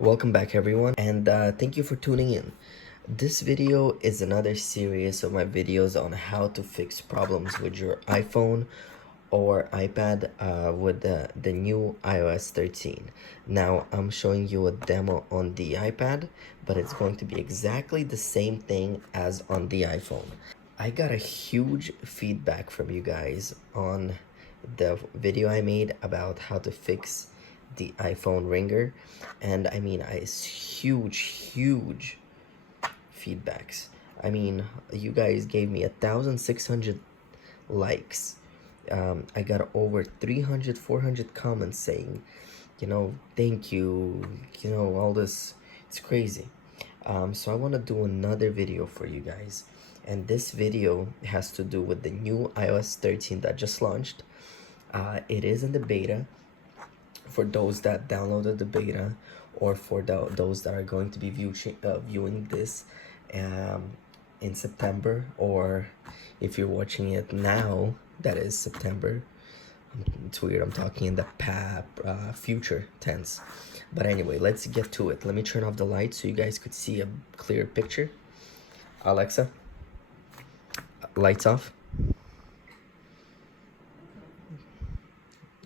Welcome back everyone, and thank you for tuning in. This video is another series of my videos on how to fix problems with your iPhone or iPad with the new iOS 13. Now I'm showing you a demo on the iPad, but it's going to be exactly the same thing as on the iPhone. I got a huge feedback from you guys on the video I made about how to fix the iPhone ringer, and I mean it's huge feedbacks. I mean, you guys gave me 1,600 likes. I got over 300 400 comments saying, thank you, all this. It's crazy. So I want to do another video for you guys, and this video has to do with the new iOS 13 that just launched. It is in the beta for those that downloaded the beta, or for those that are going to be viewing this in September, or if you're watching it now, that is September. It's weird, I'm talking in the future tense. But anyway, let's get to it. Let me turn off the light so you guys could see a clear picture. Alexa, lights off.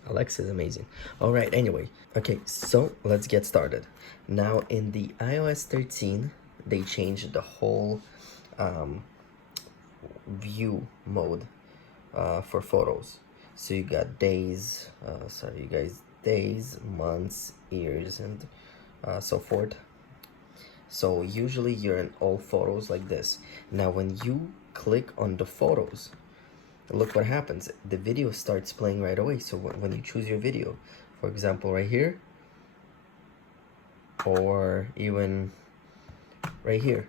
Alexa is amazing. All right, anyway. Okay, so let's get started. Now in the iOS 13, they changed the whole view mode for photos. So you got days, days, months, years, and so forth. So usually you're in all photos like this. Now when you click on the photos, look what happens. The video starts playing right away. So when you choose your video, for example right here, or even right here,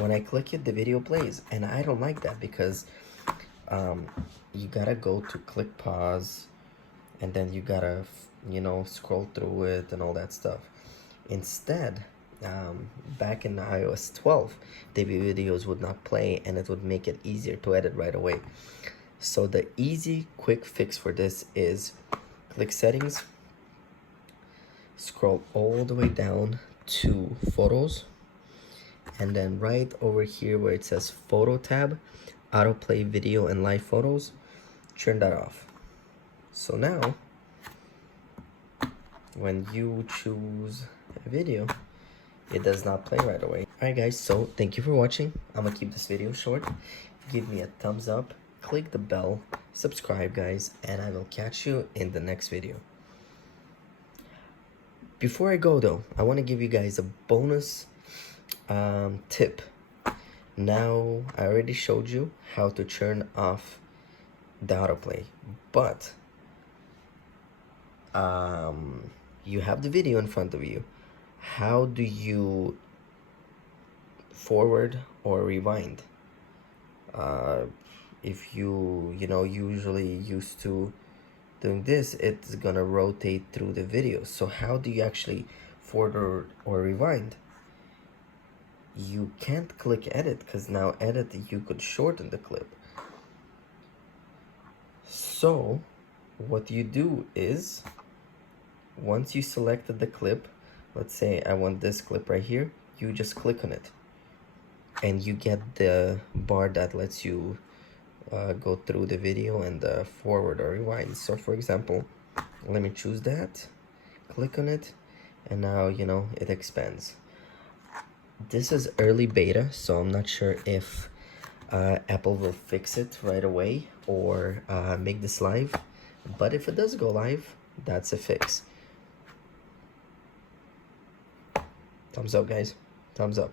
when I click it, the video plays. And I don't like that, because you gotta go to click pause, and then you gotta scroll through it and all that stuff. Instead, back in iOS 12, the videos would not play, and it would make it easier to edit right away. So the easy quick fix for this is click settings, scroll all the way down to photos, and then right over here where it says photo tab, autoplay video and live photos, turn that off. So now when you choose a video, it does not play right away. Alright guys, so thank you for watching. I'm gonna keep this video short. Give me a thumbs up, click the bell, subscribe guys, and I will catch you in the next video. Before I go though, I want to give you guys a bonus tip. Now I already showed you how to turn off the autoplay, but you have the video in front of you. How do you forward or rewind? If you usually used to doing this, it's gonna rotate through the video. So how do you actually forward or rewind? You can't click edit, because now edit, you could shorten the clip. So what you do is, once you selected the clip, let's say I want this clip right here, you just click on it and you get the bar that lets you go through the video and forward or rewind. So for example, let me choose that, click on it, and now it expands. This is early beta, so I'm not sure if Apple will fix it right away or make this live, but if it does go live, that's a fix. Thumbs up guys, thumbs up.